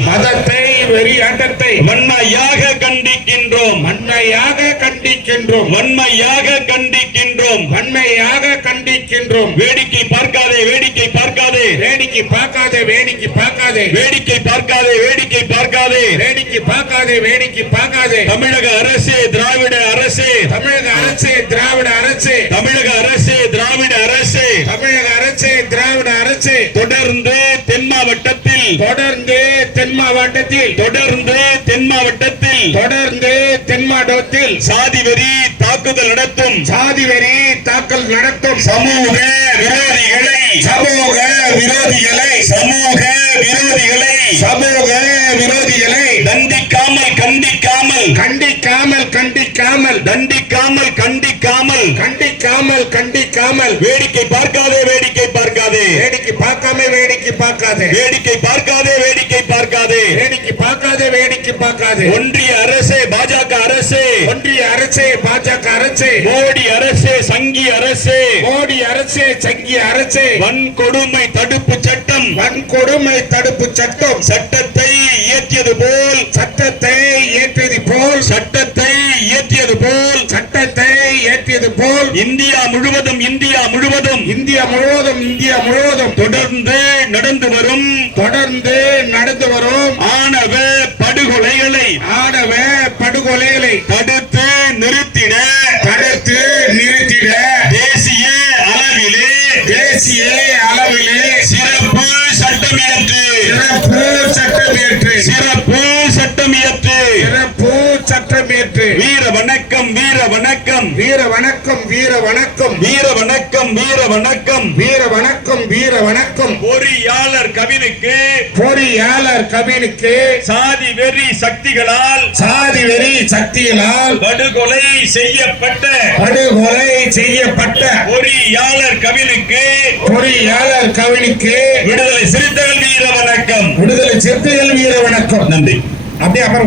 மதத்தை வெறியாட்டத்தை வன்மையாக கண்டிக்கின்றோம். வன்மையாக கண்டிக்கின்றோம். வன்மையாக கண்டிக்கின்றோம். வன்மையாக கண்டிக்கின்றோம். வேடிக்கை பார்க்காதே வேடிக்கை பார்க்காதே. வேடிக்கை பார்க்காதே வேடிக்கை பார்க்காதே. வேடிக்கை பார்க்காதே வேடிக்கை பார்க்காதே. வேடிக்கை பார்க்காதே வேடிக்கை பார்க்காதே. தமிழக அரசே திராவிட அரசே. தமிழக அரசு திராவிட அரசு. தமிழக அரசே திராவிட அரசே. தமிழக அரசு திராவிட அரசு. தொடர்ந்து மாவட்டத்தில் தொடர்ந்து தென் மாவட்டத்தில் தொடர்ந்து தென் மாவட்டத்தில் தொடர்ந்து தென் மாவட்டத்தில் சாதி வெறி தாக்குதல் நடத்தும் சாதி வெறி தாக்கல் நடத்தும் சமூக விரோதிகளை சமூக விரோதிகளை சமூக விரோதிகளை சமூக விரோதிகளை தண்டிக்காமல் கண்டிக்காமல் கண்டிக்காமல் கண்டிக்காமல் தண்டிக்காமல் கண்டிக்காமல் கண்டிக்காமல் கண்டிக்காமல் வேடிக்கை பார்க்காதே வேடிக்கை பார்க்காதே வேடிக்கை பார்க்காம வேடிக்கை பார்க்காதே. வேடிக்கை பார்க்காதே வேடிக்கை பார்க்காதே. வேடிக்கை பார்க்காதே வேடிக்கை பார்க்காதே. ஒன்றிய அரசே பாஜக அரசே. ஒன்றிய அரசு பாஜக அரசு. மோடி அரசே சங்கி அரசே. மோடி அரசு சங்கிய அரசு. வன்கொடுமை தடுப்பு சட்டம். வன்கொடுமை தடுப்பு சட்டம். சட்டத்தை இயற்றியது போல். சட்டத்தை ஏற்றியது போல். சட்டத்தை இயற்றியது போல். ஏற்றியது போல் இந்தியா முழுவதும் இந்தியா முழுவதும் இந்தியா முழுவதும் இந்தியா முழுவதும் தொடர்ந்து நடந்து வரும். தொடர்ந்து நடந்து வரும். ஆணவ படுகொலைகளை ஆணவ படுகொலைகளை தடுத்து நிறுத்திட தடுத்து நிறுத்திட தேசிய அளவிலே தேசிய அளவிலே சிறப்பு சட்டமியற்று சிறப்பு சட்டமேற்று சிறப்பு சட்டமியற்று சிறப்பு சட்டமேற்று வீர வணக்கம் வீர வணக்கம் வீர வணக்கம் வீர வணக்கம் வீர வணக்கம் வீர வணக்கம் வீர வணக்கம் வீர வணக்கம் பொறியாளர் கவினுக்கு. பொறியாளர் கவினுக்கு. சாதி வெறி சக்திகளால். சாதி வெறி சக்தியினால் படுகொலை செய்யப்பட்ட. படுகொலை செய்யப்பட்ட. பொறியாளர் கவினுக்கு. பொறியாளர் கவினுக்கு. விடுதலை சிறுத்தைகள் வீர வணக்கம் விடுதலை சிறுத்தைகள் வீர வணக்கம் நன்றி. அப்படியே அப்புறம்